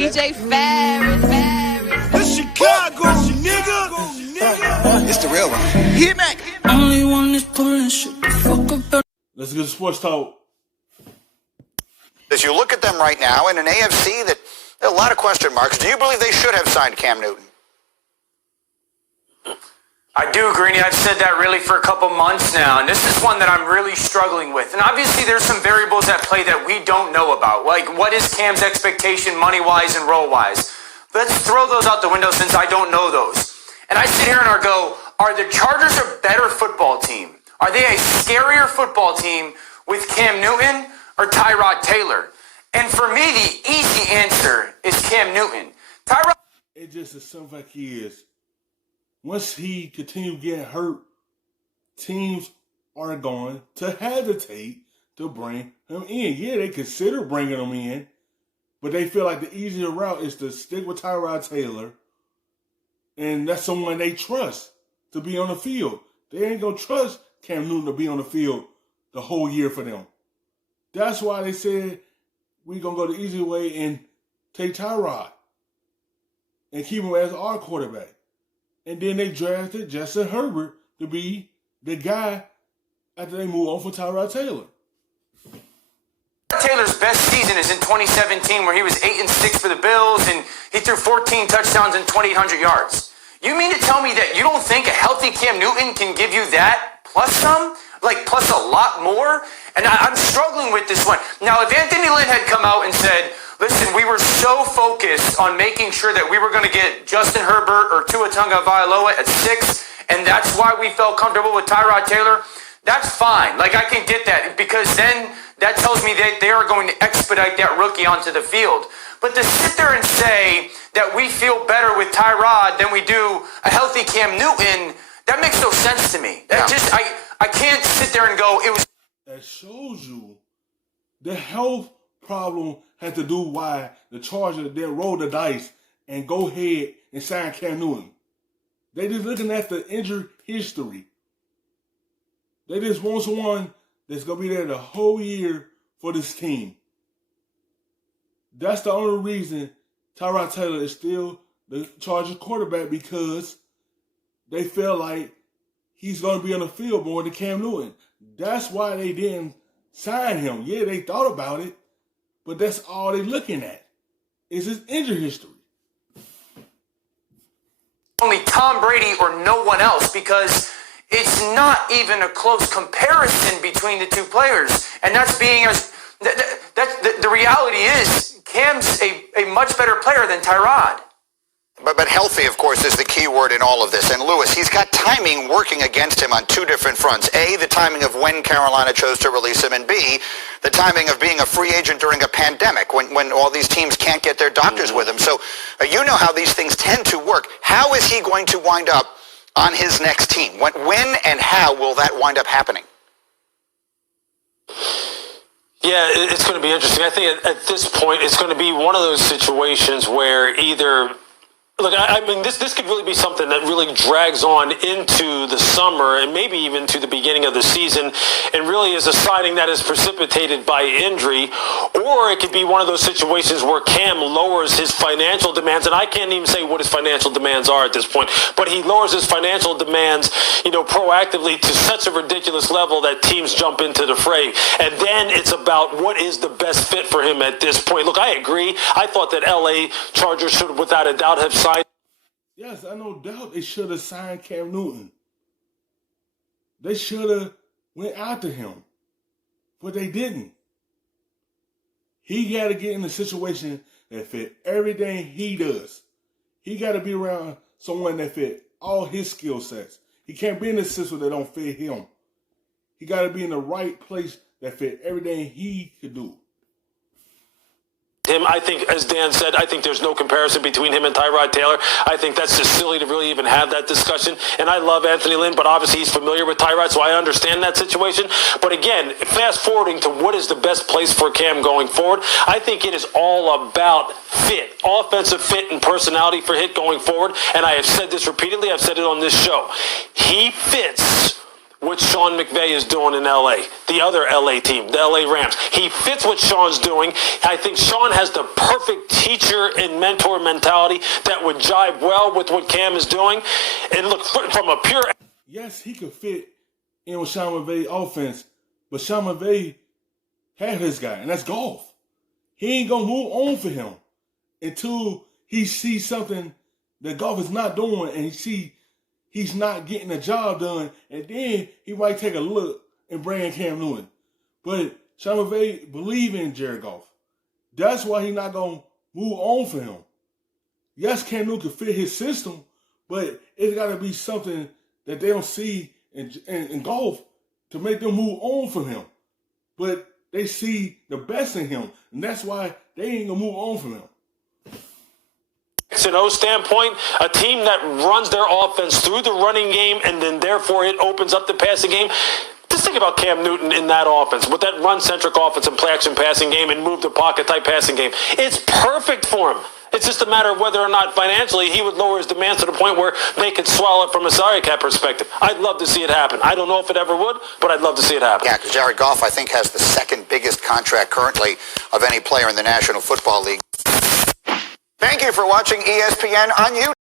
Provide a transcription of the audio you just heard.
DJ Ferris. The Chicago, nigga. It's the real one. Hit me. Only one is pulling shit the fuck up. Let's get to sports talk. As you look at them right now in an AFC that there are a lot of question marks, do you believe they should have signed Cam Newton? I do, Greeny. I've said that really for a couple months now, and this is one that I'm really struggling with. And obviously there's some variables at play that we don't know about. Like, what is Cam's expectation money-wise and role-wise? Let's throw those out the window since I don't know those. And I sit here and I go, are the Chargers a better football team? Are they a scarier football team with Cam Newton or Tyrod Taylor? And for me, the easy answer is Cam Newton. Tyrod... It just as simple like he is. Once he continues getting hurt, teams are going to hesitate to bring him in. Yeah, they consider bringing him in, but they feel like the easier route is to stick with Tyrod Taylor, and that's someone they trust to be on the field. They ain't going to trust Cam Newton to be on the field the whole year for them. That's why they said we're going to go the easy way and take Tyrod and keep him as our quarterback. And then they drafted Justin Herbert to be the guy after they move on for Tyrod Taylor. Taylor's best season is in 2017 where he was 8-6 for the Bills and he threw 14 touchdowns and 2,800 yards. You mean to tell me that you don't think a healthy Cam Newton can give you that plus some? Like plus a lot more? And I'm struggling with this one. Now, if Anthony Lynn had come out and said, listen, we were so focused on making sure that we were going to get Justin Herbert or Tua Tagovailoa at 6, and that's why we felt comfortable with Tyrod Taylor, that's fine. Like, I can get that because then that tells me that they are going to expedite that rookie onto the field. But to sit there and say that we feel better with Tyrod than we do a healthy Cam Newton, that makes no sense to me. That just, I can't sit there and go, it was... That shows you the health problem had to do why the Chargers didn't roll the dice and go ahead and sign Cam Newton. They just looking at the injury history. They just want someone that's going to be there the whole year for this team. That's the only reason Tyrod Taylor is still the Chargers quarterback, because they feel like he's going to be on the field more than Cam Newton. That's why they didn't sign him. Yeah, they thought about it, but that's all they're looking at is his injury history. Only Tom Brady or no one else, because it's not even a close comparison between the two players. And that's being as the reality is Cam's a much better player than Tyrod. But healthy, of course, is the key word in all of this. And Lewis, he's got timing working against him on two different fronts. A, the timing of when Carolina chose to release him, and B, the timing of being a free agent during a pandemic when all these teams can't get their doctors with him. So you know how these things tend to work. How is he going to wind up on his next team? When and how will that wind up happening? Yeah, it's going to be interesting. I think at this point, it's going to be one of those situations where either... Look, I mean, this could really be something that really drags on into the summer and maybe even to the beginning of the season, and really is a signing that is precipitated by injury. Or it could be one of those situations where Cam lowers his financial demands, and I can't even say what his financial demands are at this point, but he lowers his financial demands, proactively to such a ridiculous level that teams jump into the fray. And then it's about what is the best fit for him at this point. Look, I agree. I thought that LA Chargers should, without a doubt, have signed. Yes, I no doubt they should have signed Cam Newton. They should have went after him, but they didn't. He got to get in a situation that fit everything he does. He got to be around someone that fit all his skill sets. He can't be in a system that don't fit him. He got to be in the right place that fit everything he could do. Him, I think, as Dan said, I think there's no comparison between him and Tyrod Taylor. I think that's just silly to really even have that discussion. And I love Anthony Lynn, but obviously he's familiar with Tyrod, so I understand that situation. But again, fast forwarding to what is the best place for Cam going forward, I think it is all about fit, offensive fit and personality for Hit going forward. And I have said this repeatedly. I've said it on this show. He fits what Sean McVay is doing in L.A., the other L.A. team, the L.A. Rams. He fits what Sean's doing. I think Sean has the perfect teacher and mentor mentality that would jive well with what Cam is doing. And look, from a pure... Yes, he could fit in with Sean McVay's offense, but Sean McVay had his guy, and that's golf. He ain't going to move on for him until he sees something that golf is not doing, and he see he's not getting the job done, and then he might take a look and bring in Cam Newton. But Sean McVay believe in Jared Goff. That's why he's not going to move on for him. Yes, Cam Newton can fit his system, but it's got to be something that they don't see in golf to make them move on from him. But they see the best in him, and that's why they ain't going to move on from him. X&O standpoint, a team that runs their offense through the running game and then therefore it opens up the passing game. Just think about Cam Newton in that offense, with that run-centric offense and play-action passing game and move-the-pocket type passing game. It's perfect for him. It's just a matter of whether or not financially he would lower his demands to the point where they could swallow it from a salary cap perspective. I'd love to see it happen. I don't know if it ever would, but I'd love to see it happen. Yeah, because Jared Goff, I think, has the second biggest contract currently of any player in the National Football League. Thank you for watching ESPN on YouTube.